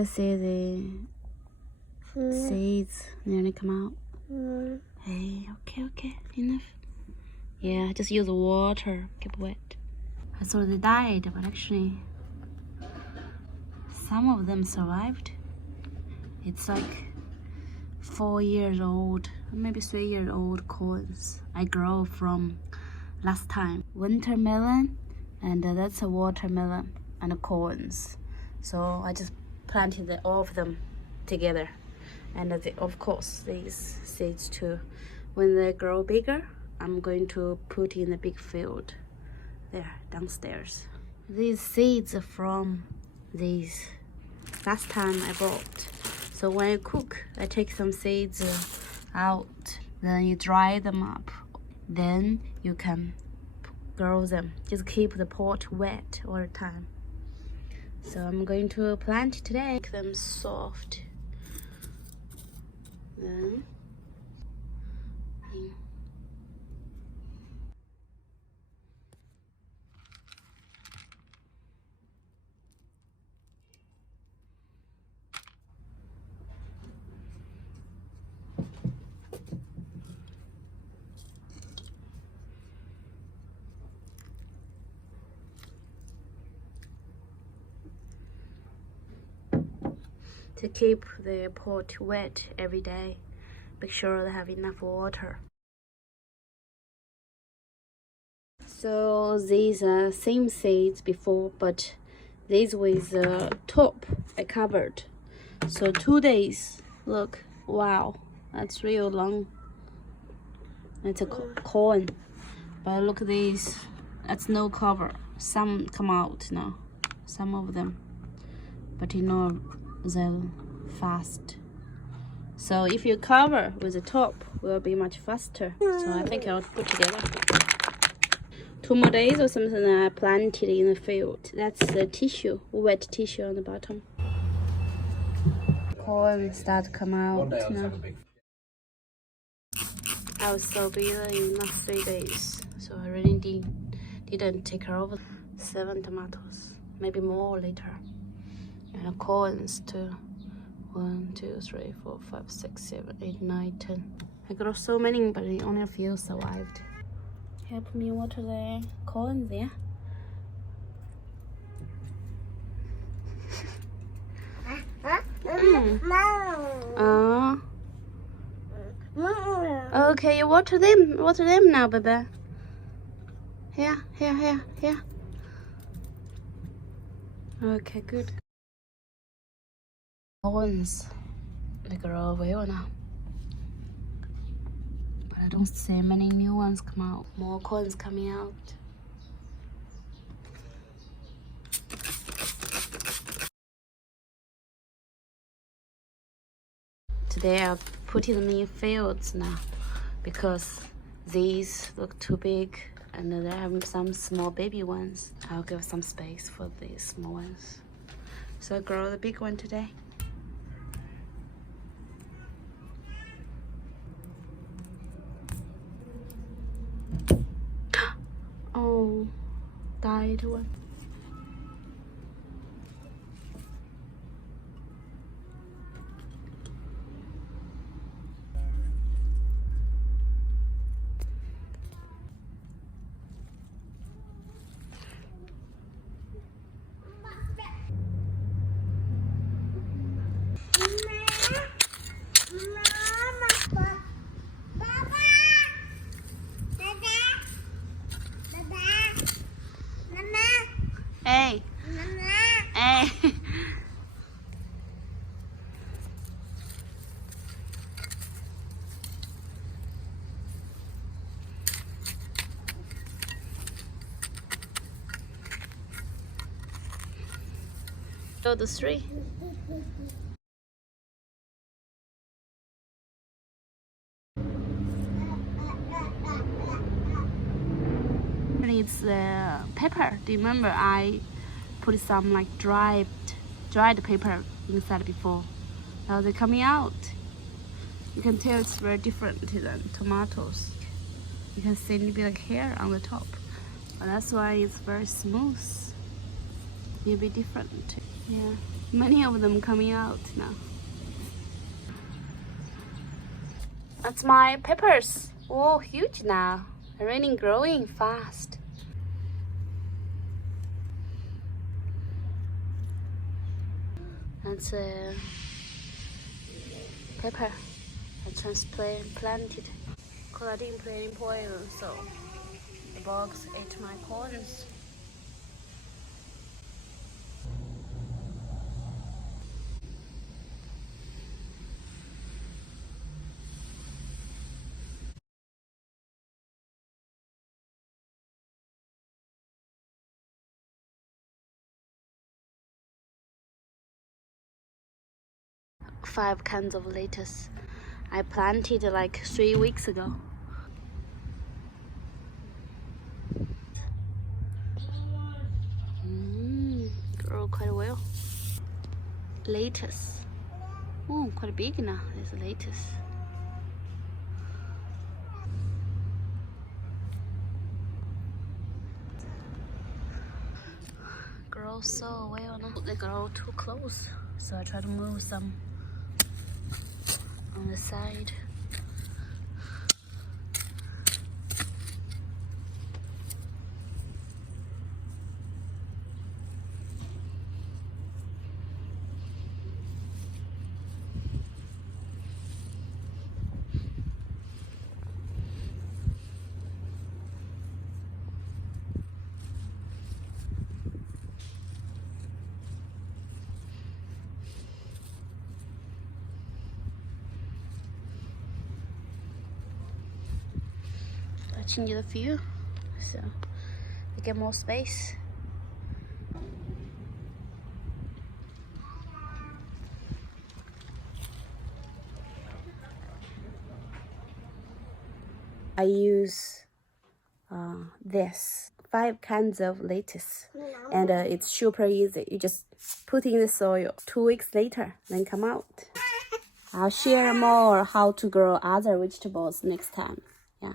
can see the seeds nearly come out. Hey, okay, enough. Yeah, just use water, keep wet. I thought they died, but actually some of them survived. It's like 4 years old, maybe 3 years old corns I grow from last time. Winter melon, and that's a watermelon and corns. So I just planted all of them together, and of course these seeds too. When they grow bigger, I'm going to put in the big field there downstairs. These seeds are from these last time I bought. So when I cook, I take some seeds out, then you dry them up, then you can grow them. Just keep the pot wet all the time. So I'm going to plant today. Make them soft. Then to keep the pot wet every day, make sure they have enough water. So these are same seeds before, but these with the top I covered. So 2 days. Look, wow, that's real long. It's a corn, but look at these. That's no cover. Some come out now, some of them, but you know they're fast. So if you cover with the top, will be much faster. So I think I'll put together 2 more days or something. I planted in the field. That's the tissue, wet tissue on the bottom. Corn start to come out now. I was so busy in the last 3 days, so I really didn't take care of 7 tomatoes, maybe more later. And corns too. 1, 2, 3, 4, 5, 6, 7, 8, 9, 10. I got so many, but only a few survived. Help me water the corns, yeah? Okay, you water them now, baby. Here. Okay, good. Corns, they grow well now, but I don't see many new ones come out. More corns coming out. Today I'll put them in fields now because these look too big and then I have some small baby ones. I'll give some space for these small ones. So I grow the big one today. Oh, died one. Hey. Hey. Go to 3. It's the pepper. Do you remember I put some like dried pepper inside before? Now they're coming out. You can tell it's very different than tomatoes. You can see a little bit like hair on the top, but that's why it's very smooth. It'll be different. Yeah. Many of them coming out now. That's my peppers. Oh, huge now. Really growing fast. That's a pepper I transplanted. Because I didn't put any oil, so the bugs ate my corns. Five cans of lettuce. I planted like 3 weeks ago. Grow quite well. Lettuce. Oh, quite big now. There's lettuce. Grow so well now. They grow too close, so I try to move some on the side. I changed a few, so I get more space. I use this 5 cans of lettuce, and it's super easy. You just put in the soil. 2 weeks later, then come out. I'll share more how to grow other vegetables next time. Yeah.